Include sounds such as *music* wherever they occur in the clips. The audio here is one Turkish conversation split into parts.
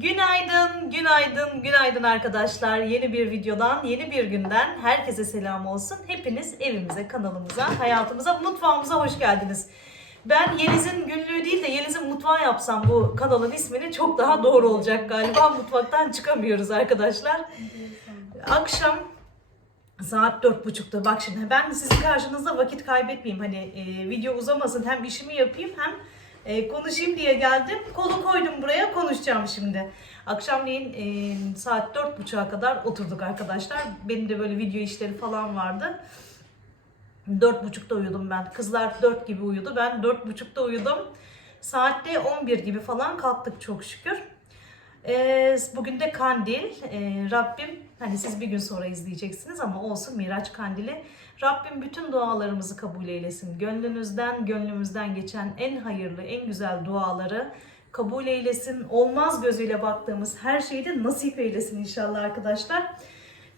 Günaydın, günaydın, günaydın arkadaşlar. Yeni bir videodan, yeni bir günden herkese selam olsun. Hepiniz evimize, kanalımıza, hayatımıza, mutfağımıza hoş geldiniz. Ben Yeliz'in günlüğü değil de Yeliz'in mutfağı yapsam bu kanalın ismini çok daha doğru olacak galiba. Mutfaktan çıkamıyoruz arkadaşlar. Akşam Saat dört buçukta. Bak şimdi ben sizin karşınızda vakit kaybetmeyeyim. Hani e, video uzamasın hem işimi yapayım hem e, konuşayım diye geldim. Kolu koydum buraya konuşacağım şimdi. Akşamleyin e, saat dört buçuğa kadar oturduk arkadaşlar. Benim de böyle video işleri falan vardı. Dört buçukta uyudum ben. Kızlar dört gibi uyudu. Ben dört buçukta uyudum. Saatte 11 gibi falan kalktık çok şükür. Ee, bugün de kandil. Ee, Rabbim hani siz bir gün sonra izleyeceksiniz ama olsun Miraç kandili. Rabbim bütün dualarımızı kabul eylesin. Gönlünüzden, gönlümüzden geçen en hayırlı, en güzel duaları kabul eylesin. Olmaz gözüyle baktığımız her şeyi de nasip eylesin inşallah arkadaşlar.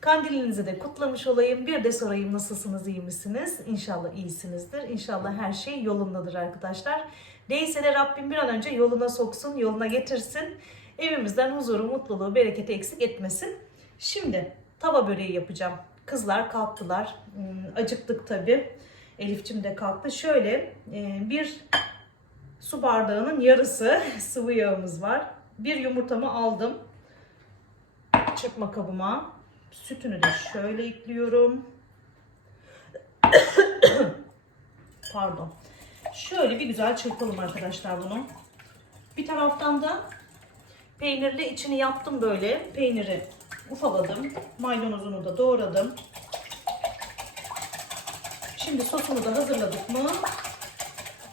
Kandilinizi de kutlamış olayım. Bir de sorayım nasılsınız, iyi misiniz? İnşallah iyisinizdir. İnşallah her şey yolundadır arkadaşlar. Değilse de Rabbim bir an önce yoluna soksun, yoluna getirsin. Evimizden huzuru, mutluluğu, bereketi eksik etmesin. Şimdi tava böreği yapacağım. Kızlar kalktılar. Hmm, Acıktık tabii. Elifçim de kalktı. Şöyle e, bir su bardağının yarısı *laughs* sıvı yağımız var. Bir yumurtamı aldım. Çırpma kabıma. Sütünü de şöyle ekliyorum. *coughs* Pardon. Şöyle bir güzel çırpalım arkadaşlar bunu. Bir taraftan da peynirli içini yaptım böyle. Peyniri ufaladım. Maydanozunu da doğradım. Şimdi sosunu da hazırladık mı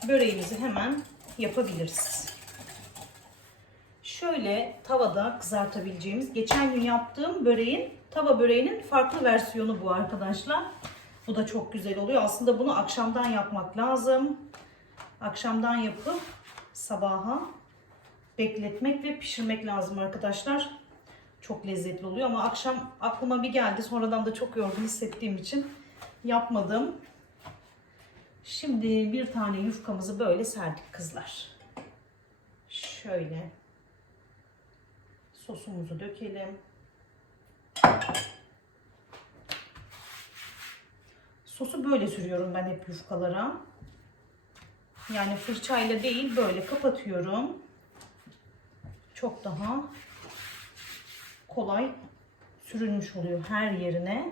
böreğimizi hemen yapabiliriz. Şöyle tavada kızartabileceğimiz geçen gün yaptığım böreğin tava böreğinin farklı versiyonu bu arkadaşlar. Bu da çok güzel oluyor. Aslında bunu akşamdan yapmak lazım. Akşamdan yapıp sabaha bekletmek ve pişirmek lazım arkadaşlar. Çok lezzetli oluyor ama akşam aklıma bir geldi. Sonradan da çok yorgun hissettiğim için yapmadım. Şimdi bir tane yufkamızı böyle serdik kızlar. Şöyle sosumuzu dökelim. Sosu böyle sürüyorum ben hep yufkalara. Yani fırçayla değil böyle kapatıyorum. Çok daha kolay sürülmüş oluyor her yerine.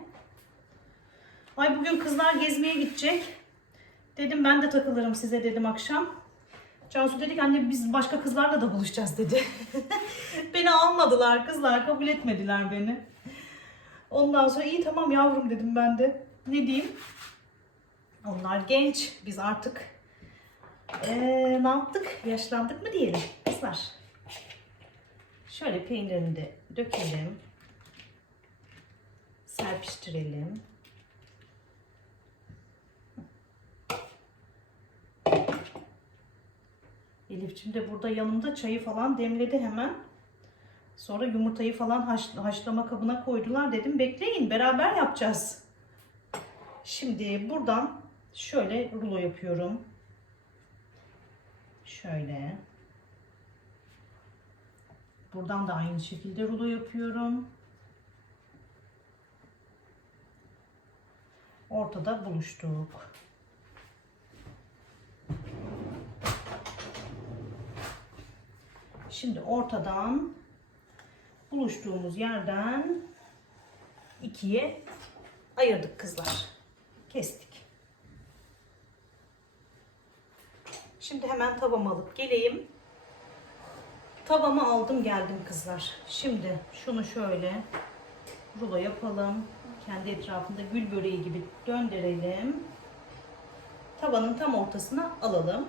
Ay bugün kızlar gezmeye gidecek. Dedim ben de takılırım size dedim akşam. Cansu dedi ki anne biz başka kızlarla da buluşacağız dedi. *laughs* beni almadılar kızlar kabul etmediler beni. Ondan sonra iyi tamam yavrum dedim ben de. Ne diyeyim? Onlar genç. Biz artık ee, ne yaptık? Yaşlandık mı diyelim kızlar. Şöyle peynirini de dökelim. Serpiştirelim. Elifçim de burada yanımda çayı falan demledi hemen. Sonra yumurtayı falan haş, haşlama kabına koydular. Dedim bekleyin beraber yapacağız. Şimdi buradan şöyle rulo yapıyorum. Şöyle. Buradan da aynı şekilde rulo yapıyorum. Ortada buluştuk. Şimdi ortadan buluştuğumuz yerden ikiye ayırdık kızlar. Kestik. Şimdi hemen tavamı alıp geleyim. Tavamı aldım geldim kızlar. Şimdi şunu şöyle rulo yapalım. Kendi etrafında gül böreği gibi döndürelim. Tavanın tam ortasına alalım.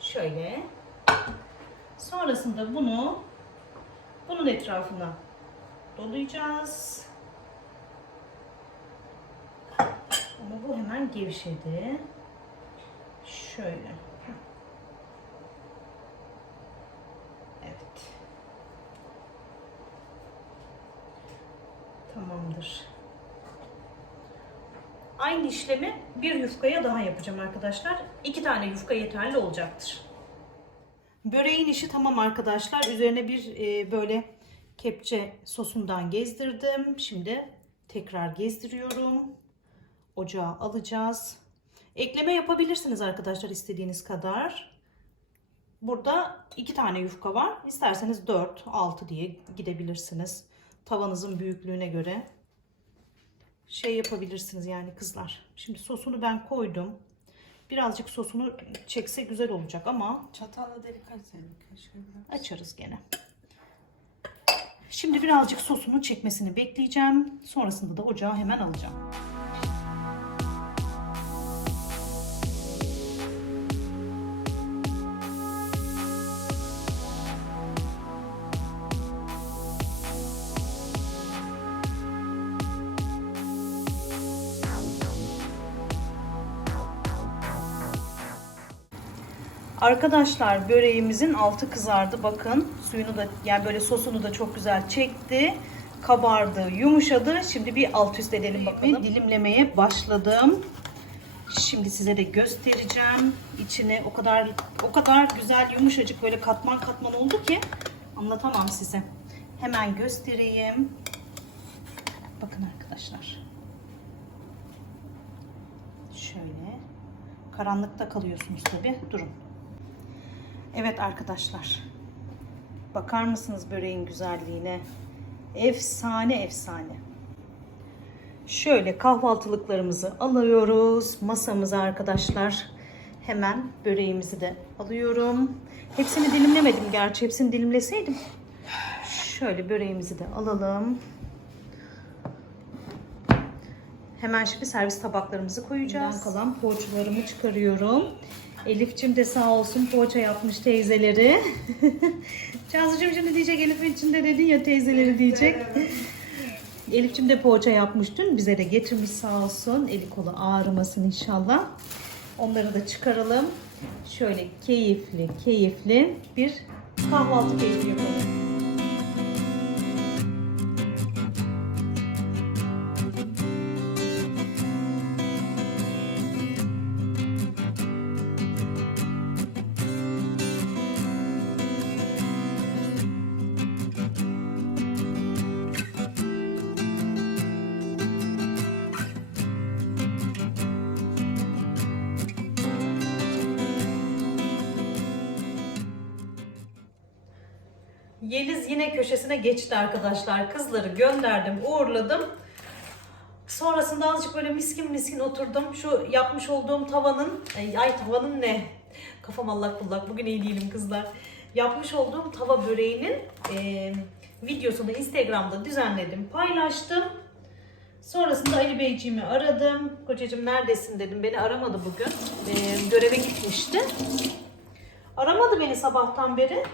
Şöyle. Sonrasında bunu bunun etrafına dolayacağız. Ama bu hemen gevşedi. Şöyle. Evet. Tamamdır. Aynı işlemi bir yufkaya daha yapacağım arkadaşlar. İki tane yufka yeterli olacaktır. Böreğin işi tamam arkadaşlar. Üzerine bir e, böyle kepçe sosundan gezdirdim. Şimdi tekrar gezdiriyorum. Ocağa alacağız. Ekleme yapabilirsiniz arkadaşlar istediğiniz kadar. Burada iki tane yufka var. İsterseniz 4, 6 diye gidebilirsiniz. Tavanızın büyüklüğüne göre. Şey yapabilirsiniz yani kızlar. Şimdi sosunu ben koydum. Birazcık sosunu çekse güzel olacak ama Çatalla delik açsaydık keşke. biraz. açarız gene. Şimdi birazcık sosunun çekmesini bekleyeceğim. Sonrasında da ocağa hemen alacağım. Arkadaşlar böreğimizin altı kızardı. Bakın suyunu da yani böyle sosunu da çok güzel çekti. Kabardı, yumuşadı. Şimdi bir alt üst edelim bakalım. Dilimlemeye başladım. Şimdi size de göstereceğim. İçine o kadar o kadar güzel yumuşacık böyle katman katman oldu ki anlatamam size. Hemen göstereyim. Bakın arkadaşlar. Şöyle. Karanlıkta kalıyorsunuz tabi. Durun. Evet arkadaşlar. Bakar mısınız böreğin güzelliğine? Efsane efsane. Şöyle kahvaltılıklarımızı alıyoruz masamıza arkadaşlar. Hemen böreğimizi de alıyorum. Hepsini dilimlemedim gerçi. Hepsini dilimleseydim. Şöyle böreğimizi de alalım. Hemen şimdi servis tabaklarımızı koyacağız. Bundan kalan poğaçalarımı çıkarıyorum. Elif'cim de sağ olsun poğaça yapmış teyzeleri. *laughs* Cansu'cum şimdi diyecek Elif'in içinde dedin ya teyzeleri diyecek. Elif'cim de poğaça yapmış dün. Bize de getirmiş sağ olsun. Eli kolu ağrımasın inşallah. Onları da çıkaralım. Şöyle keyifli keyifli bir kahvaltı keyfi yapalım. Yeliz yine köşesine geçti arkadaşlar. Kızları gönderdim, uğurladım. Sonrasında azıcık böyle miskin miskin oturdum. Şu yapmış olduğum tavanın, ay, tavanın ne? Kafam allak bullak. Bugün iyi değilim kızlar. Yapmış olduğum tava böreğinin e, videosunu Instagram'da düzenledim, paylaştım. Sonrasında Ali Beyciğimi aradım. Kocacığım neredesin dedim. Beni aramadı bugün. E, göreve gitmişti. Aramadı beni sabahtan beri.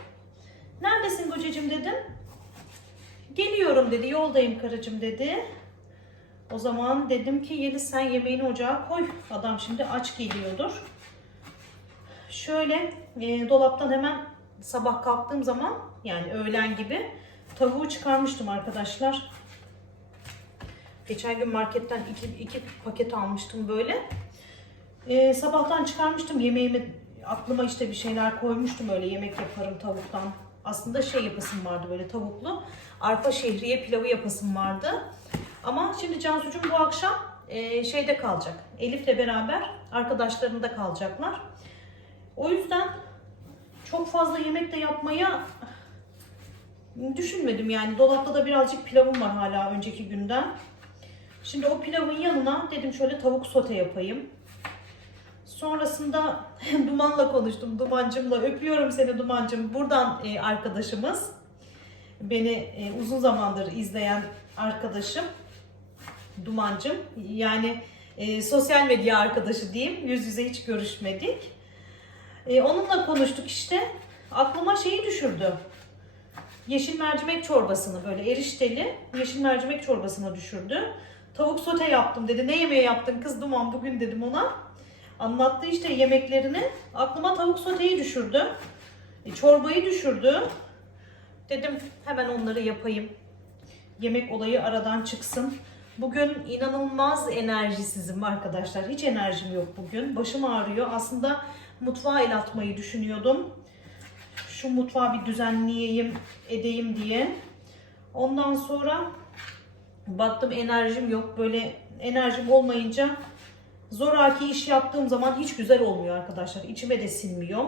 Neredesin kocacığım dedim. Geliyorum dedi. Yoldayım karıcığım dedi. O zaman dedim ki Yeliz sen yemeğini ocağa koy. Adam şimdi aç geliyordur. Şöyle e, dolaptan hemen sabah kalktığım zaman yani öğlen gibi tavuğu çıkarmıştım arkadaşlar. Geçen gün marketten iki, iki paket almıştım böyle. E, sabahtan çıkarmıştım yemeğimi aklıma işte bir şeyler koymuştum öyle yemek yaparım tavuktan. Aslında şey yapasım vardı böyle tavuklu. Arpa şehriye pilavı yapasım vardı. Ama şimdi Cansucuğum bu akşam e, şeyde kalacak. Elif'le beraber arkadaşlarında kalacaklar. O yüzden çok fazla yemek de yapmaya düşünmedim yani. Dolapta da birazcık pilavım var hala önceki günden. Şimdi o pilavın yanına dedim şöyle tavuk sote yapayım. Sonrasında *laughs* Duman'la konuştum. Duman'cımla öpüyorum seni Duman'cım. Buradan e, arkadaşımız. Beni e, uzun zamandır izleyen arkadaşım. Duman'cım. Yani e, sosyal medya arkadaşı diyeyim. Yüz yüze hiç görüşmedik. E, onunla konuştuk işte. Aklıma şeyi düşürdü. Yeşil mercimek çorbasını böyle erişteli yeşil mercimek çorbasına düşürdü. Tavuk sote yaptım dedi. Ne yemeği yaptın kız Duman bugün dedim ona. Anlattı işte yemeklerini. Aklıma tavuk soteyi düşürdü. E, çorbayı düşürdü. Dedim hemen onları yapayım. Yemek olayı aradan çıksın. Bugün inanılmaz enerjisizim arkadaşlar. Hiç enerjim yok bugün. Başım ağrıyor. Aslında mutfağa el atmayı düşünüyordum. şu mutfağı bir düzenleyeyim, edeyim diye. Ondan sonra baktım enerjim yok. Böyle enerjim olmayınca zoraki iş yaptığım zaman hiç güzel olmuyor arkadaşlar. İçime de sinmiyor.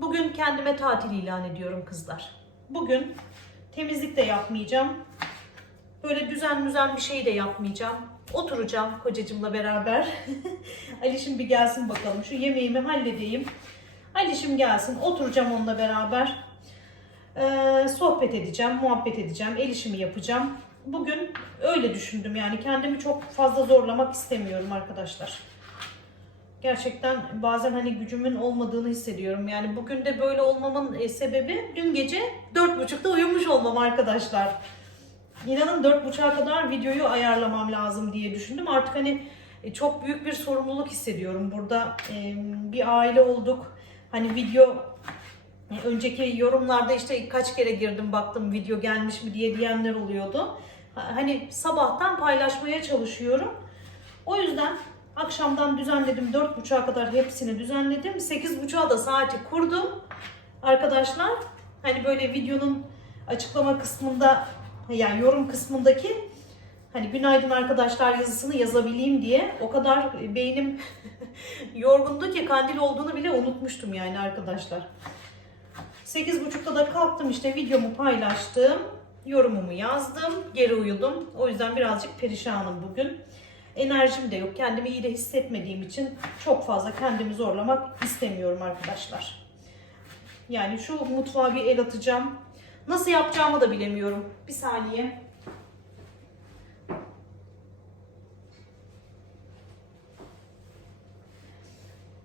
Bugün kendime tatil ilan ediyorum kızlar. Bugün temizlik de yapmayacağım. Böyle düzen düzen bir şey de yapmayacağım. Oturacağım kocacığımla beraber. *laughs* Alişim bir gelsin bakalım. Şu yemeğimi halledeyim. Alişim gelsin. Oturacağım onunla beraber. Ee, sohbet edeceğim, muhabbet edeceğim. El işimi yapacağım. Bugün öyle düşündüm yani. Kendimi çok fazla zorlamak istemiyorum arkadaşlar. Gerçekten bazen hani gücümün olmadığını hissediyorum. Yani bugün de böyle olmamın e, sebebi dün gece dört buçukta uyumuş olmam arkadaşlar. İnanın dört buçuğa kadar videoyu ayarlamam lazım diye düşündüm. Artık hani e, çok büyük bir sorumluluk hissediyorum. Burada e, bir aile olduk. Hani video önceki yorumlarda işte kaç kere girdim baktım video gelmiş mi diye diyenler oluyordu. Ha- Hani sabahtan paylaşmaya çalışıyorum. O yüzden akşamdan düzenledim. Dört buçuğa kadar hepsini düzenledim. Sekiz buçuğa da saati kurdum. Arkadaşlar hani böyle videonun açıklama kısmında yani yorum kısmındaki hani günaydın arkadaşlar yazısını yazabileyim diye o kadar beynim *laughs* yorgundu ki kandil olduğunu bile unutmuştum yani arkadaşlar. 8.30'da da kalktım işte videomu paylaştım. Yorumumu yazdım. Geri uyudum. O yüzden birazcık perişanım bugün. Enerjim de yok. Kendimi iyi de hissetmediğim için çok fazla kendimi zorlamak istemiyorum arkadaşlar. Yani şu mutfağa bir el atacağım. Nasıl yapacağımı da bilemiyorum. Bir saniye.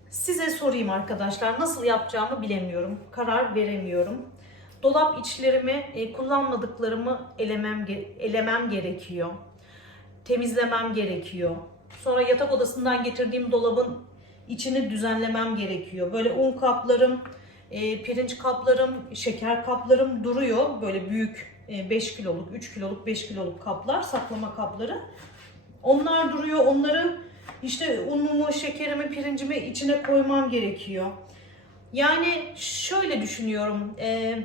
Size sorayım arkadaşlar. Nasıl yapacağımı bilemiyorum. Karar veremiyorum. Dolap içlerimi, e, kullanmadıklarımı elemem elemem gerekiyor. Temizlemem gerekiyor. Sonra yatak odasından getirdiğim dolabın içini düzenlemem gerekiyor. Böyle un kaplarım, e, pirinç kaplarım, şeker kaplarım duruyor. Böyle büyük 5 kiloluk, 3 kiloluk, 5 kiloluk kaplar, saklama kapları. Onlar duruyor. Onları işte unumu, şekerimi, pirincimi içine koymam gerekiyor. Yani şöyle düşünüyorum. e,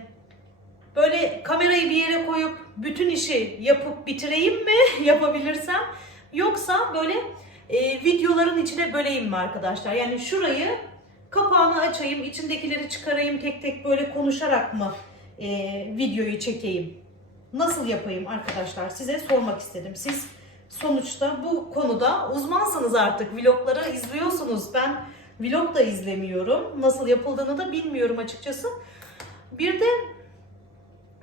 böyle kamerayı bir yere koyup bütün işi yapıp bitireyim mi *laughs* yapabilirsem yoksa böyle e, videoların içine böleyim mi arkadaşlar? Yani şurayı kapağını açayım, içindekileri çıkarayım tek tek böyle konuşarak mı e, videoyu çekeyim? Nasıl yapayım arkadaşlar? Size sormak istedim. Siz sonuçta bu konuda uzmansınız artık. Vlogları izliyorsunuz. Ben vlog da izlemiyorum. Nasıl yapıldığını da bilmiyorum açıkçası. Bir de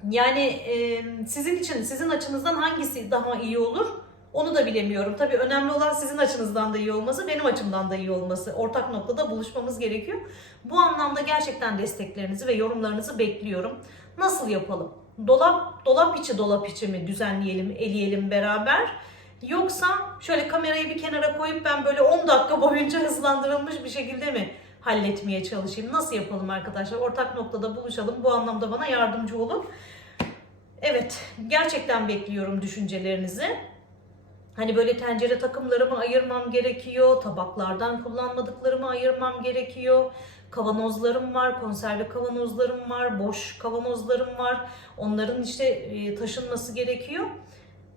yani e, sizin için, sizin açınızdan hangisi daha iyi olur? Onu da bilemiyorum. Tabii önemli olan sizin açınızdan da iyi olması, benim açımdan da iyi olması. Ortak noktada buluşmamız gerekiyor. Bu anlamda gerçekten desteklerinizi ve yorumlarınızı bekliyorum. Nasıl yapalım? Dolap, dolap içi dolap içi mi düzenleyelim, eleyelim beraber? Yoksa şöyle kamerayı bir kenara koyup ben böyle 10 dakika boyunca hızlandırılmış bir şekilde mi halletmeye çalışayım? Nasıl yapalım arkadaşlar? Ortak noktada buluşalım. Bu anlamda bana yardımcı olun. Evet, gerçekten bekliyorum düşüncelerinizi. Hani böyle tencere takımlarımı ayırmam gerekiyor, tabaklardan kullanmadıklarımı ayırmam gerekiyor. Kavanozlarım var, konserve kavanozlarım var, boş kavanozlarım var. Onların işte e, taşınması gerekiyor.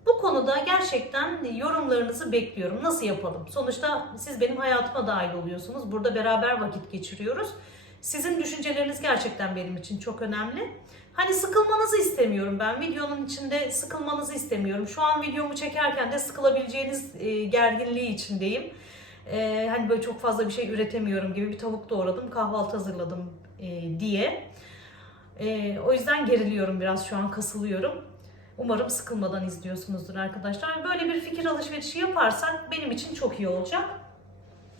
Bu konuda gerçekten yorumlarınızı bekliyorum. Nasıl yapalım? Sonuçta siz benim hayatıma dahil oluyorsunuz. Burada beraber vakit geçiriyoruz. Sizin düşünceleriniz gerçekten benim için çok önemli. Hani sıkılmanızı istemiyorum ben. Videonun içinde sıkılmanızı istemiyorum. Şu an videomu çekerken de sıkılabileceğiniz e, gerginliği içindeyim. E, hani böyle çok fazla bir şey üretemiyorum gibi bir tavuk doğradım, kahvaltı hazırladım e, diye. O yüzden geriliyorum biraz şu an kasılıyorum. Umarım sıkılmadan izliyorsunuzdur arkadaşlar. Böyle bir fikir alışverişi yaparsak benim için çok iyi olacak.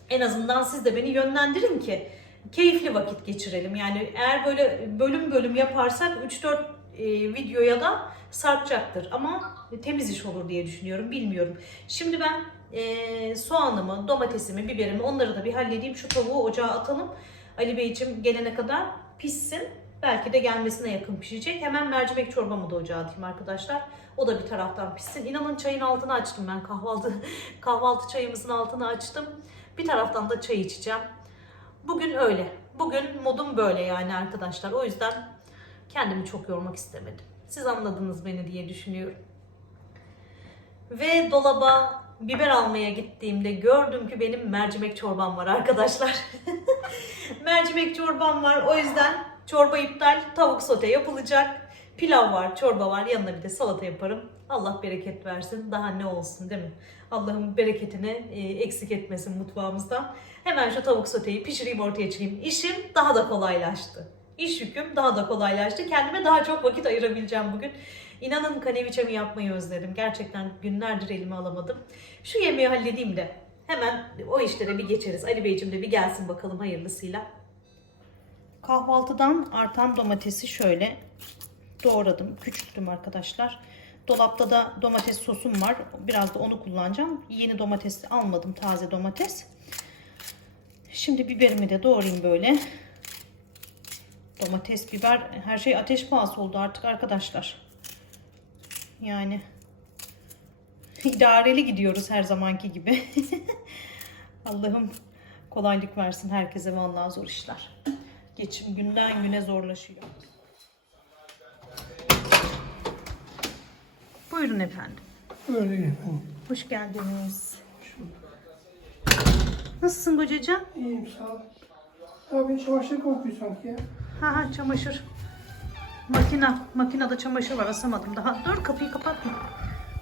En azından siz de beni yönlendirin ki keyifli vakit geçirelim. Yani eğer böyle bölüm bölüm yaparsak 3-4 e, videoya da sarkacaktır. Ama temiz iş olur diye düşünüyorum. Bilmiyorum. Şimdi ben e, soğanımı, domatesimi, biberimi onları da bir halledeyim. Şu tavuğu ocağa atalım. Ali Beyciğim gelene kadar pişsin. Belki de gelmesine yakın pişecek. Hemen mercimek çorbamı da ocağa atayım arkadaşlar. O da bir taraftan pişsin. İnanın çayın altını açtım ben kahvaltı *laughs* kahvaltı çayımızın altını açtım. Bir taraftan da çay içeceğim. Bugün öyle. Bugün modum böyle yani arkadaşlar. O yüzden kendimi çok yormak istemedim. Siz anladınız beni diye düşünüyorum. Ve dolaba biber almaya gittiğimde gördüm ki benim mercimek çorbam var arkadaşlar. *laughs* mercimek çorbam var. O yüzden çorba iptal, tavuk sote yapılacak. Pilav var, çorba var. Yanına bir de salata yaparım. Allah bereket versin. Daha ne olsun değil mi? Allah'ın bereketini e, eksik etmesin mutfağımızdan. Hemen şu tavuk soteyi pişireyim ortaya çıkayım. İşim daha da kolaylaştı. İş yüküm daha da kolaylaştı. Kendime daha çok vakit ayırabileceğim bugün. İnanın kaneviçemi yapmayı özledim. Gerçekten günlerdir elime alamadım. Şu yemeği halledeyim de hemen o işlere bir geçeriz. Ali Beyciğim de bir gelsin bakalım hayırlısıyla. Kahvaltıdan artan domatesi şöyle doğradım. Küçülttüm arkadaşlar. Dolapta da domates sosum var. Biraz da onu kullanacağım. Yeni domates almadım. Taze domates. Şimdi biberimi de doğrayayım böyle. Domates, biber, her şey ateş pahası oldu artık arkadaşlar. Yani idareli gidiyoruz her zamanki gibi. *laughs* Allah'ım kolaylık versin herkese vallahi zor işler. Geçim günden güne zorlaşıyor. Buyurun efendim. Öyle efendim. Hoş geldiniz. Nasılsın kocacığım? İyiyim sağ ol. Abi çamaşır kokuyor sanki ya. Ha ha çamaşır. Makina. Makinede çamaşır var asamadım daha. Dur kapıyı kapatma.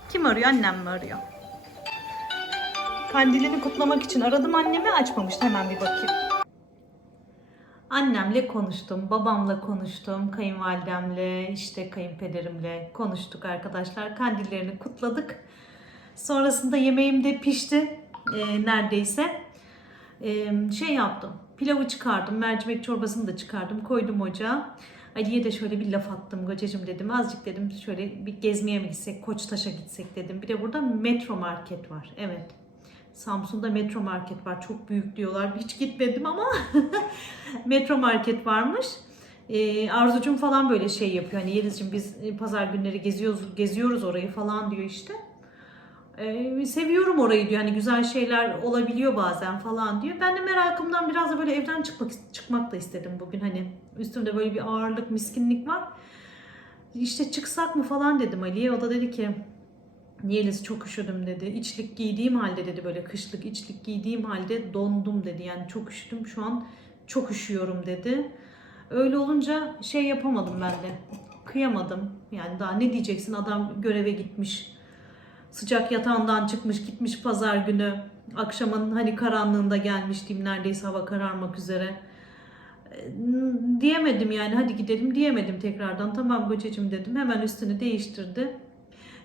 Kim arıyor? Annem mi arıyor? Kandilini kutlamak için aradım annemi açmamıştı. Hemen bir bakayım. Annemle konuştum, babamla konuştum, kayınvalidemle, işte kayınpederimle konuştuk arkadaşlar. Kandillerini kutladık. Sonrasında yemeğim de pişti e, neredeyse. E, şey yaptım, pilavı çıkardım, mercimek çorbasını da çıkardım, koydum ocağa. Ali'ye de şöyle bir laf attım kocacığım dedim. Azıcık dedim şöyle bir gezmeye mi gitsek, Koçtaş'a gitsek dedim. Bir de burada metro market var. Evet. Samsun'da metro market var. Çok büyük diyorlar. Hiç gitmedim ama *laughs* metro market varmış. Ee, Arzucum falan böyle şey yapıyor. Hani Yeliz'cim biz e, pazar günleri geziyoruz geziyoruz orayı falan diyor işte. Ee, seviyorum orayı diyor. Hani güzel şeyler olabiliyor bazen falan diyor. Ben de merakımdan biraz da böyle evden çıkmak çıkmak da istedim bugün. Hani üstümde böyle bir ağırlık, miskinlik var. İşte çıksak mı falan dedim Ali'ye. O da dedi ki Yeliz çok üşüdüm dedi. İçlik giydiğim halde dedi böyle kışlık içlik giydiğim halde dondum dedi. Yani çok üşüdüm şu an çok üşüyorum dedi. Öyle olunca şey yapamadım ben de. Kıyamadım. Yani daha ne diyeceksin adam göreve gitmiş. Sıcak yatağından çıkmış gitmiş pazar günü. Akşamın hani karanlığında gelmiş diyeyim neredeyse hava kararmak üzere. E, Diyemedim yani hadi gidelim diyemedim tekrardan. Tamam kocacığım dedim. Hemen üstünü değiştirdi.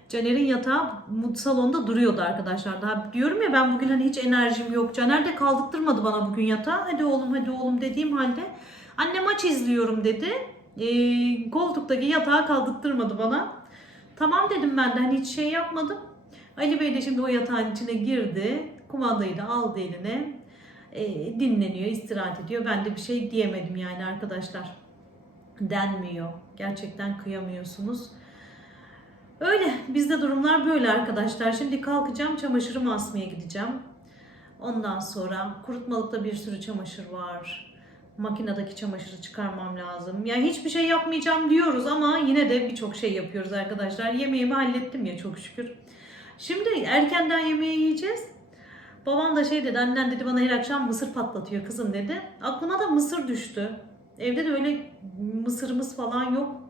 Caner'in yatağı salonda duruyordu arkadaşlar. Daha diyorum ya ben bugün hani hiç enerjim yok. Caner de kaldırtmadı bana bugün yatağı. Hadi oğlum hadi oğlum dediğim halde. Anne maç izliyorum dedi. Ee, koltuktaki yatağı kaldırtmadı bana. Tamam dedim ben de hani hiç şey yapmadım. Ali Bey de şimdi o yatağın içine girdi. Kumandayı da aldı eline. Ee, dinleniyor, istirahat ediyor. Ben de bir şey diyemedim yani arkadaşlar. Denmiyor. Gerçekten kıyamıyorsunuz. Öyle. Bizde durumlar böyle arkadaşlar. Şimdi kalkacağım çamaşırımı asmaya gideceğim. Ondan sonra kurutmalıkta bir sürü çamaşır var. Makinedeki çamaşırı çıkarmam lazım. Yani hiçbir şey yapmayacağım diyoruz ama yine de birçok şey yapıyoruz arkadaşlar. Yemeğimi hallettim ya çok şükür. Şimdi erkenden yemeği yiyeceğiz. Babam da şey dedi, annen dedi bana her akşam mısır patlatıyor kızım dedi. Aklıma da mısır düştü. Evde de öyle mısırımız falan yok.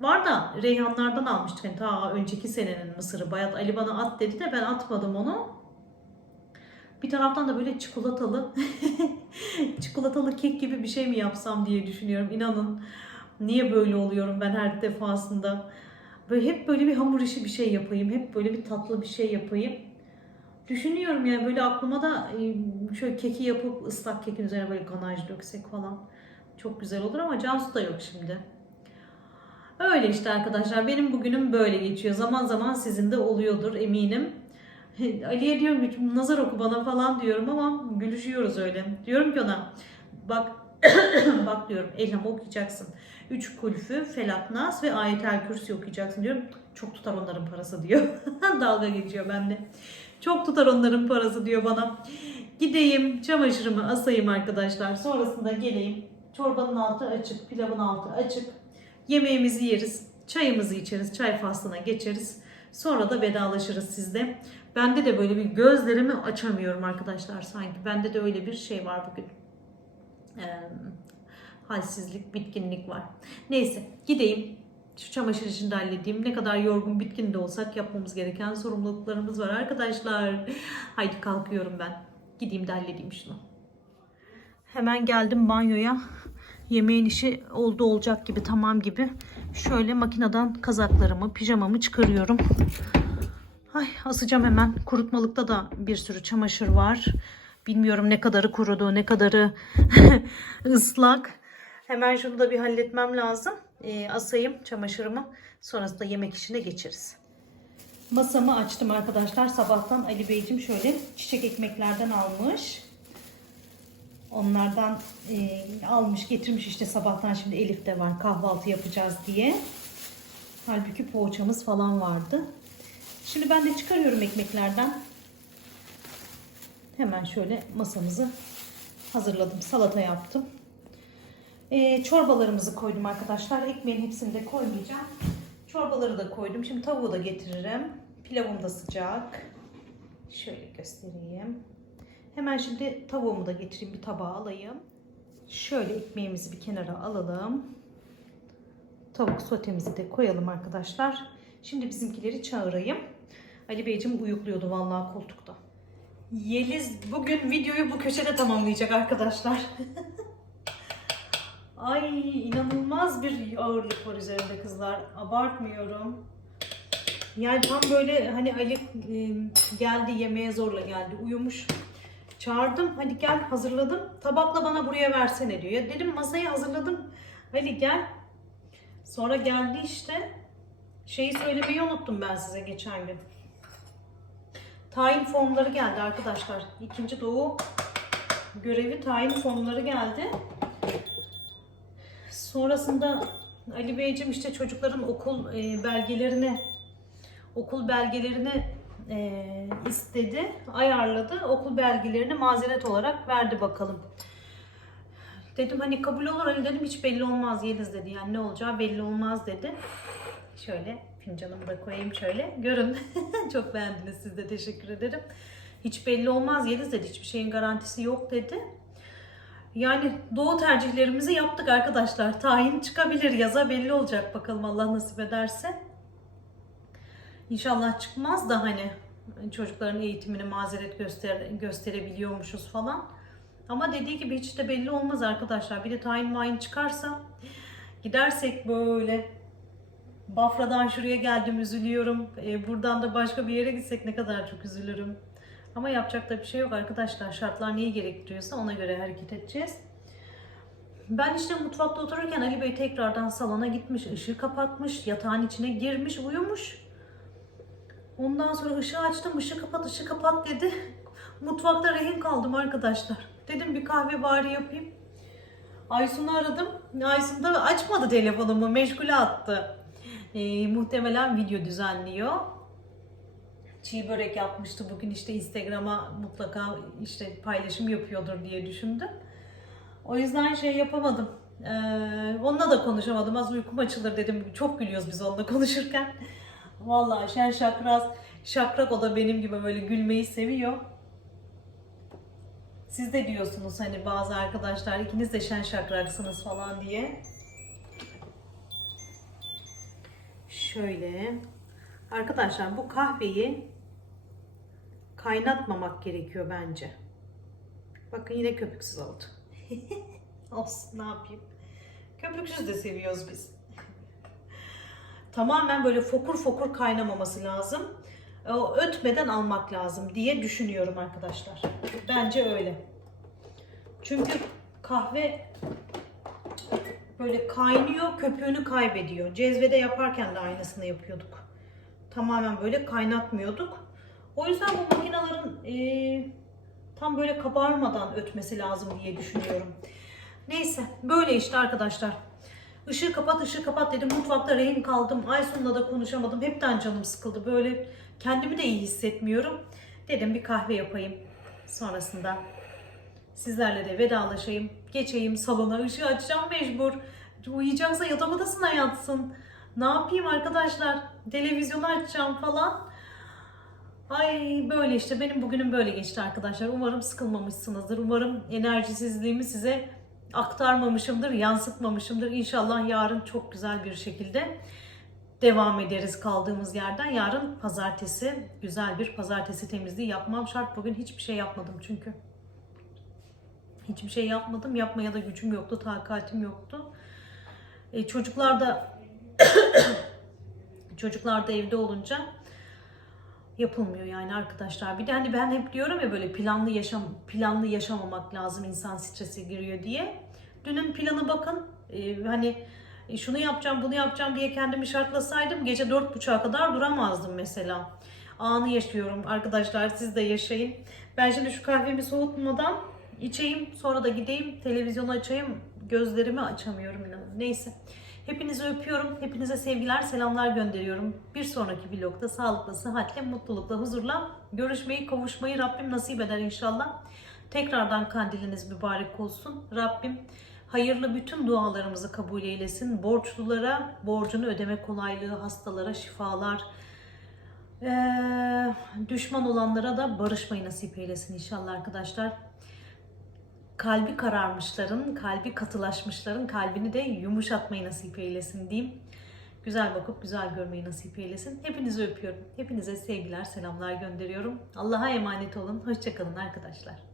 Var da reyhanlardan almıştık. Yani ta önceki senenin mısırı. Bayat Ali bana at dedi de ben atmadım onu. Bir taraftan da böyle çikolatalı *laughs* çikolatalı kek gibi bir şey mi yapsam diye düşünüyorum. İnanın niye böyle oluyorum ben her defasında. Böyle hep böyle bir hamur işi bir şey yapayım. Hep böyle bir tatlı bir şey yapayım. Düşünüyorum yani böyle aklıma da e, şöyle keki yapıp ıslak kekin üzerine böyle ganaj döksek falan. Çok güzel olur ama Cansu da yok şimdi. Öyle işte arkadaşlar. Benim bugünüm böyle geçiyor. Zaman zaman sizin de oluyordur eminim. Ali'ye diyorum ki nazar oku bana falan diyorum ama gülüşüyoruz öyle. Diyorum ki ona bak *clears throat* bak diyorum Elham okuyacaksın. Üç kulfü, felak, nas ve ayetel kürsi okuyacaksın diyorum. Çok tutar onların parası diyor. *laughs* Dalga geçiyor bende. Çok tutar onların parası diyor bana. Gideyim çamaşırımı asayım arkadaşlar. Sonrasında geleyim. Çorbanın altı açık, pilavın altı açık. Yemeğimizi yeriz. Çayımızı içeriz. Çay faslına geçeriz. Sonra da vedalaşırız sizle. Bende de böyle bir gözlerimi açamıyorum arkadaşlar sanki. Bende de öyle bir şey var bugün. Ee, halsizlik, bitkinlik var. Neyse gideyim. Şu çamaşır işini de halledeyim. Ne kadar yorgun, bitkin de olsak yapmamız gereken sorumluluklarımız var arkadaşlar. Haydi kalkıyorum ben. Gideyim de halledeyim şunu. Hemen geldim banyoya. Yemeğin işi oldu olacak gibi tamam gibi. Şöyle makineden kazaklarımı, pijamamı çıkarıyorum. Ay asacağım hemen. Kurutmalıkta da bir sürü çamaşır var. Bilmiyorum ne kadarı kurudu, ne kadarı *laughs* ıslak. Hemen şunu da bir halletmem lazım. Ee, asayım çamaşırımı. Sonrasında yemek işine geçeriz. Masamı açtım arkadaşlar. Sabahtan Ali Beyciğim şöyle çiçek ekmeklerden almış. Onlardan e, almış getirmiş işte sabahtan şimdi Elif de var kahvaltı yapacağız diye. Halbuki poğaçamız falan vardı. Şimdi ben de çıkarıyorum ekmeklerden. Hemen şöyle masamızı hazırladım. Salata yaptım. E, çorbalarımızı koydum arkadaşlar. Ekmeğin hepsini de koymayacağım. Çorbaları da koydum. Şimdi tavuğu da getiririm. Pilavım da sıcak. Şöyle göstereyim. Hemen şimdi tavuğumu da getireyim bir tabağa alayım. Şöyle ekmeğimizi bir kenara alalım. Tavuk sotemizi de koyalım arkadaşlar. Şimdi bizimkileri çağırayım. Ali Beyciğim uyukluyordu vallahi koltukta. Yeliz bugün videoyu bu köşede tamamlayacak arkadaşlar. *laughs* Ay inanılmaz bir ağırlık var üzerinde kızlar. Abartmıyorum. Yani tam böyle hani Ali e, geldi yemeğe zorla geldi. Uyumuş. Çağırdım. Hadi gel hazırladım. Tabakla bana buraya versene diyor. Ya dedim masayı hazırladım. Ali gel. Sonra geldi işte. Şeyi söylemeyi unuttum ben size geçen gün. Tayin formları geldi arkadaşlar. İkinci doğu görevi tayin formları geldi. Sonrasında Ali Beyciğim işte çocukların okul e, belgelerini okul belgelerini e, istedi, ayarladı. Okul belgelerini mazeret olarak verdi bakalım. Dedim hani kabul olur Ali dedim hiç belli olmaz Yeliz dedi. Yani ne olacağı belli olmaz dedi. Şöyle fincanımı da koyayım şöyle. Görün. *laughs* Çok beğendiniz siz de teşekkür ederim. Hiç belli olmaz Yeliz dedi. Hiçbir şeyin garantisi yok dedi. Yani doğu tercihlerimizi yaptık arkadaşlar. Tayin çıkabilir yaza belli olacak bakalım Allah nasip ederse. İnşallah çıkmaz da hani çocukların eğitimini mazeret göster gösterebiliyormuşuz falan. Ama dediği gibi hiç de belli olmaz arkadaşlar. Bir de tayin mayin çıkarsa gidersek böyle Bafra'dan şuraya geldim üzülüyorum. Ee, buradan da başka bir yere gitsek ne kadar çok üzülürüm. Ama yapacak da bir şey yok arkadaşlar. Şartlar neyi gerektiriyorsa ona göre hareket edeceğiz. Ben işte mutfakta otururken Ali Bey tekrardan salona gitmiş, ışığı kapatmış, yatağın içine girmiş, uyumuş. Ondan sonra ışığı açtım, ışığı kapat, ışığı kapat dedi. Mutfakta rehin kaldım arkadaşlar. Dedim bir kahve bari yapayım. Aysun'u aradım. Aysun da açmadı telefonumu, meşgule attı. Ee, muhtemelen video düzenliyor. Çiğ börek yapmıştı bugün işte Instagram'a mutlaka işte paylaşım yapıyordur diye düşündüm. O yüzden şey yapamadım. Ee, onunla da konuşamadım. Az uykum açılır dedim. Çok gülüyoruz biz onunla konuşurken. Vallahi şen şakraz, şakrak o da benim gibi böyle gülmeyi seviyor. Siz de diyorsunuz hani bazı arkadaşlar ikiniz de şen şakraksınız falan diye. Şöyle. Arkadaşlar bu kahveyi kaynatmamak gerekiyor bence. Bakın yine köpüksüz oldu. *laughs* Olsun ne yapayım. Köpüksüz de seviyoruz biz. Tamamen böyle fokur fokur kaynamaması lazım. O ötmeden almak lazım diye düşünüyorum arkadaşlar. Bence öyle. Çünkü kahve böyle kaynıyor, köpüğünü kaybediyor. Cezvede yaparken de aynısını yapıyorduk. Tamamen böyle kaynatmıyorduk. O yüzden bu makinelerin e, tam böyle kabarmadan ötmesi lazım diye düşünüyorum. Neyse böyle işte arkadaşlar. Işığı kapat, ışığı kapat dedim. Mutfakta rehin kaldım. Aysun'la da konuşamadım. Hepten canım sıkıldı. Böyle kendimi de iyi hissetmiyorum. Dedim bir kahve yapayım. Sonrasında sizlerle de vedalaşayım. Geçeyim salona. ışığı açacağım mecbur. Uyuyacaksa yatak odasına yatsın. Ne yapayım arkadaşlar? Televizyonu açacağım falan. Ay böyle işte benim bugünüm böyle geçti arkadaşlar. Umarım sıkılmamışsınızdır. Umarım enerjisizliğimi size aktarmamışımdır, yansıtmamışımdır. İnşallah yarın çok güzel bir şekilde devam ederiz kaldığımız yerden. Yarın pazartesi, güzel bir pazartesi temizliği yapmam şart. Bugün hiçbir şey yapmadım çünkü. Hiçbir şey yapmadım. Yapmaya da gücüm yoktu, takatim yoktu. E, çocuklar da *coughs* çocuklar da evde olunca yapılmıyor yani arkadaşlar. Bir de hani ben hep diyorum ya böyle planlı yaşam planlı yaşamamak lazım insan strese giriyor diye. Dünün planı bakın. Ee, hani e, şunu yapacağım, bunu yapacağım diye kendimi şartlasaydım gece dört buçuğa kadar duramazdım mesela. Anı yaşıyorum arkadaşlar siz de yaşayın. Ben şimdi şu kahvemi soğutmadan içeyim sonra da gideyim televizyonu açayım. Gözlerimi açamıyorum inanın. Neyse. Hepinizi öpüyorum. Hepinize sevgiler, selamlar gönderiyorum. Bir sonraki vlogda sağlıkla, sıhhatle, mutlulukla, huzurla görüşmeyi, kavuşmayı Rabbim nasip eder inşallah. Tekrardan kandiliniz mübarek olsun. Rabbim hayırlı bütün dualarımızı kabul eylesin. Borçlulara borcunu ödeme kolaylığı, hastalara şifalar, ee, düşman olanlara da barışmayı nasip eylesin inşallah arkadaşlar kalbi kararmışların, kalbi katılaşmışların kalbini de yumuşatmayı nasip eylesin diyeyim. Güzel bakıp güzel görmeyi nasip eylesin. Hepinizi öpüyorum. Hepinize sevgiler, selamlar gönderiyorum. Allah'a emanet olun. Hoşçakalın arkadaşlar.